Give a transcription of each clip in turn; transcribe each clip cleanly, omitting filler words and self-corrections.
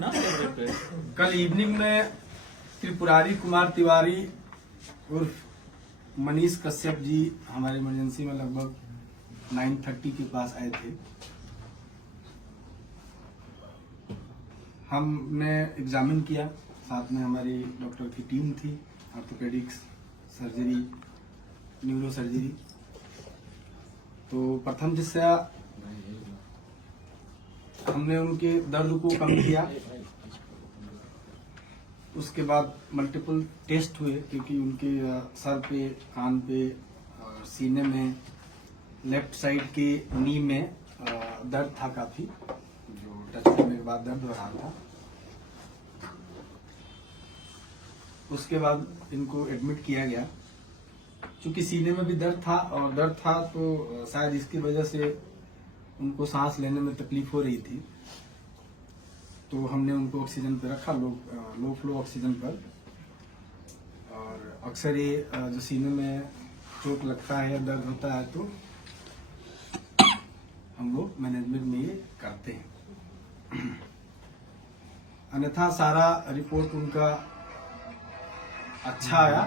कल इवनिंग में त्रिपुरारी कुमार तिवारी उर्फ मनीष कश्यप जी हमारे इमरजेंसी में लगभग 9:30 के पास आए थे। हमने एग्जामिन किया, साथ में हमारी डॉक्टर की टीम थी, ऑर्थोपेडिक्स, सर्जरी, न्यूरो सर्जरी। तो प्रथम दृष्टया हमने उनके दर्द को कम किया। उसके बाद मल्टीपल टेस्ट हुए, क्योंकि उनके सर पे, कान पे और सीने में, लेफ्ट साइड के नी में दर्द था काफी, जो टच करने के बाद दर्द हो रहा था। उसके बाद इनको एडमिट किया गया। चूंकि सीने में भी दर्द था और दर्द था तो शायद इसकी वजह से उनको सांस लेने में तकलीफ हो रही थी, तो हमने उनको ऑक्सीजन पे रखा, लो फ्लो ऑक्सीजन पर। और अक्सर ये जो सीने में चोट लगता है, दर्द होता है, तो हम लोग मैनेजमेंट में ये करते हैं। अन्यथा सारा रिपोर्ट उनका अच्छा आया।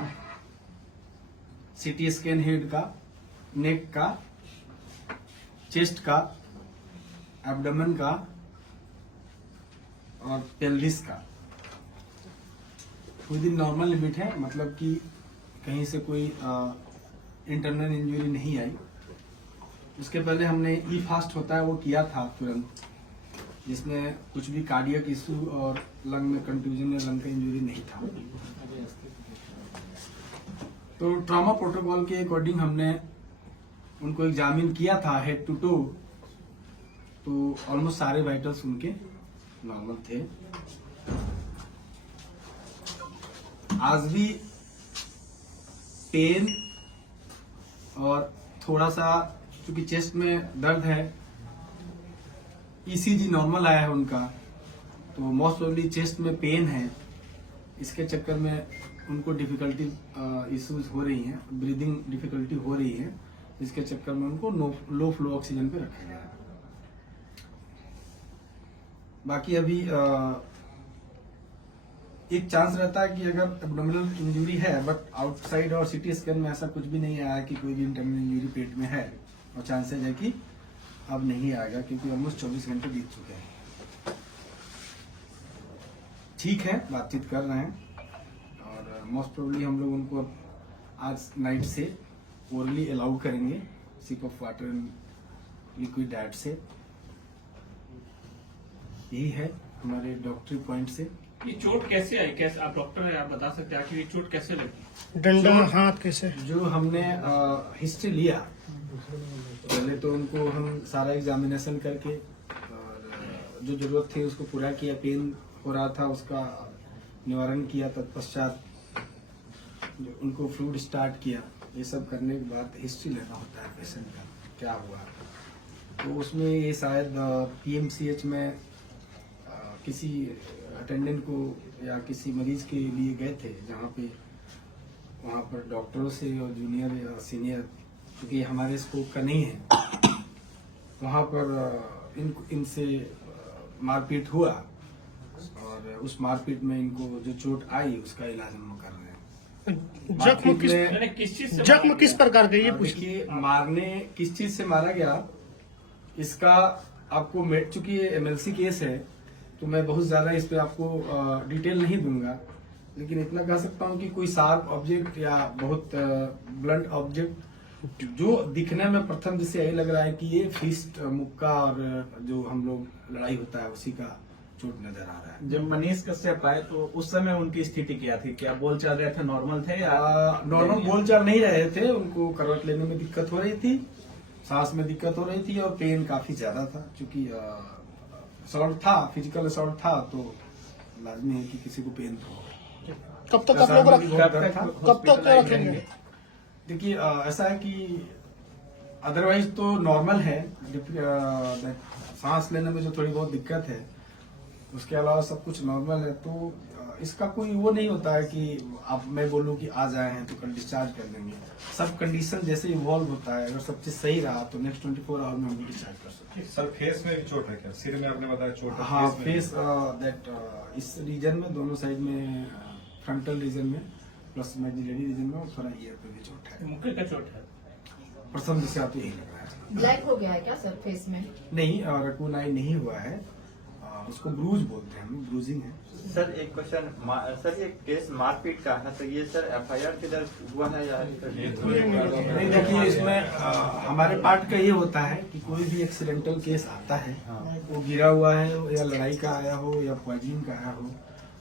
सीटी स्कैन हेड का, नेक का, चेस्ट का, एब्डोमेन का और पेल्विस का विद इन नॉर्मल लिमिट है, मतलब कि कहीं से कोई इंटरनल इंजरी नहीं आई। उसके पहले हमने ई फास्ट होता है वो किया था तुरंत, जिसमें कुछ भी कार्डियक इशू और लंग में कंट्यूजन या लंग का इंजरी नहीं था। तो ट्रॉमा प्रोटोकॉल के अकॉर्डिंग हमने उनको एग्जामिन किया था हेड टू टो, तो ऑलमोस्ट सारे वाइटल्स उनके नॉर्मल थे। आज भी पेन और थोड़ा सा, क्योंकि चेस्ट में दर्द है, ईसीजी नॉर्मल आया है उनका, तो मोस्ट प्रोबेबली चेस्ट में पेन है। इसके चक्कर में उनको डिफिकल्टी इश्यूज हो रही हैं, ब्रीदिंग डिफिकल्टी हो रही है, इसके चक्कर में उनको लो फ्लो ऑक्सीजन पे रखा गया है। बाकी अभी एक चांस रहता है कि अगर एब्डोमिनल इंजरी है, बट आउटसाइड और सीटी स्कैन में ऐसा कुछ भी नहीं आया कि कोई भी इंटरनल इंजरी पेट में है, और चांसेस है कि अब नहीं आएगा, क्योंकि ऑलमोस्ट 24 घंटे बीत चुके हैं। ठीक है, बातचीत कर रहे हैं और मोस्ट प्रोबेबली हम लोग उनको आज नाइट से ओरली अलाउ करेंगे, sip of water and liquid diet से। यही है हमारे डॉक्टरी पॉइंट से। ये चोट कैसे आई? कैसे, आप डॉक्टर हैं, आप बता सकते हैं कि ये चोट कैसे लगी? डंडा हाथ कैसे? जो हमने हिस्ट्री लिया, पहले तो उनको हम सारा एग्जामिनेशन करके और जो जरूरत थी उसको पूरा किया। पेन हो रहा था, उसका निवारण किया। तत्पश्चात उनको फ्लूइड स्टार्ट किया। ये सब करने के बाद हिस्ट्री लेना होता है पेशेंट का, क्या हुआ। तो उसमें ये शायद पीएमसीएच में किसी अटेंडेंट को या किसी मरीज के लिए गए थे, जहाँ पे वहाँ पर डॉक्टरों से और जूनियर या सीनियर, क्योंकि हमारे स्कोप का नहीं है, वहाँ पर इनसे मारपीट हुआ और उस मारपीट में इनको जो चोट आई उसका इलाज हम लोग कर रहे हैं। जख्म किस प्रकार का? ये पूछिए, मारने किस चीज से मारा गया, इसका आपको चूंकि ये एमएलसी केस है, तो मैं बहुत ज्यादा इस पे आपको डिटेल नहीं दूंगा, लेकिन इतना कह सकता हूँ कि कोई शार्प ऑब्जेक्ट या बहुत ब्लंट ऑब्जेक्ट जो दिखने में प्रथम जिससे यही लग रहा है कि ये फिस्ट, मुक्का और जो हम लोग लड़ाई होता है उसी का चोट नजर आ रहा है। जब मनीष कश्यप आए तो उस समय उनकी स्थिति क्या थी? क्या बोल चाल रहे थे, नॉर्मल थे या? नॉर्मल बोल चाल नहीं रहे थे। उनको करवट लेने में दिक्कत हो रही थी, सांस में दिक्कत हो रही थी और पेन काफी ज्यादा था। चूंकि असॉल्ट था, फिजिकल असॉल्ट था, तो लाजमी है कि किसी को पेन तो। कब तक आप लोग कब तक रखेंगे? देखिए, ऐसा है कि अदरवाइज तो नॉर्मल है। सांस लेने में जो थोड़ी बहुत दिक्कत है उसके अलावा सब कुछ नॉर्मल है। तो इसका कोई वो नहीं होता है कि अब मैं बोलूँ कि आज आए हैं तो कल डिस्चार्ज कर देंगे। सब कंडीशन जैसे इवॉल्व होता है, अगर सब चीज सही रहा तो नेक्स्ट 24 आवर में हम डिस्चार्ज कर सकते हैं। सर फेस में भी चोट है क्या? सिर में आपने बताया चोट है, हाँ, में फेस दैट इस रीजन में, दोनों साइड में, फ्रंटल रीजन में प्लस मैक्सिलरी रीजन में, और थोड़ा ईयर पे भी चोट है। मुक्के का चोट है। प्रथम दृष्टया तो यही लग रहा है। ब्लैक हो गया है क्या सर फेस में? नहीं, रकून आई नहीं हुआ है, उसको ब्रूज बोलते हैं हम, ब्रूजिंग है। सर एक क्वेश्चन, सर ये केस मारपीट का है तो ये सर एफआईआर के दर्ज हुआ है या नहीं, देखिए इसमें हमारे पार्ट का ये होता है कि कोई भी एक्सीडेंटल केस आता है, वो गिरा हुआ है या लड़ाई का आया हो या पॉइजनिंग का आया हो,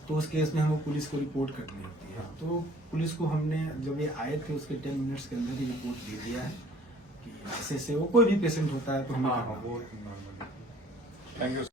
तो उस केस में हमको पुलिस को रिपोर्ट करनी होती है। तो पुलिस को हमने जब ये आए थे उसके 10 मिनट्स के अंदर ही रिपोर्ट दे दिया है कि ऐसे वो कोई भी पेशेंट होता है तो हमें हाँ वो नॉर्मली। Thank you.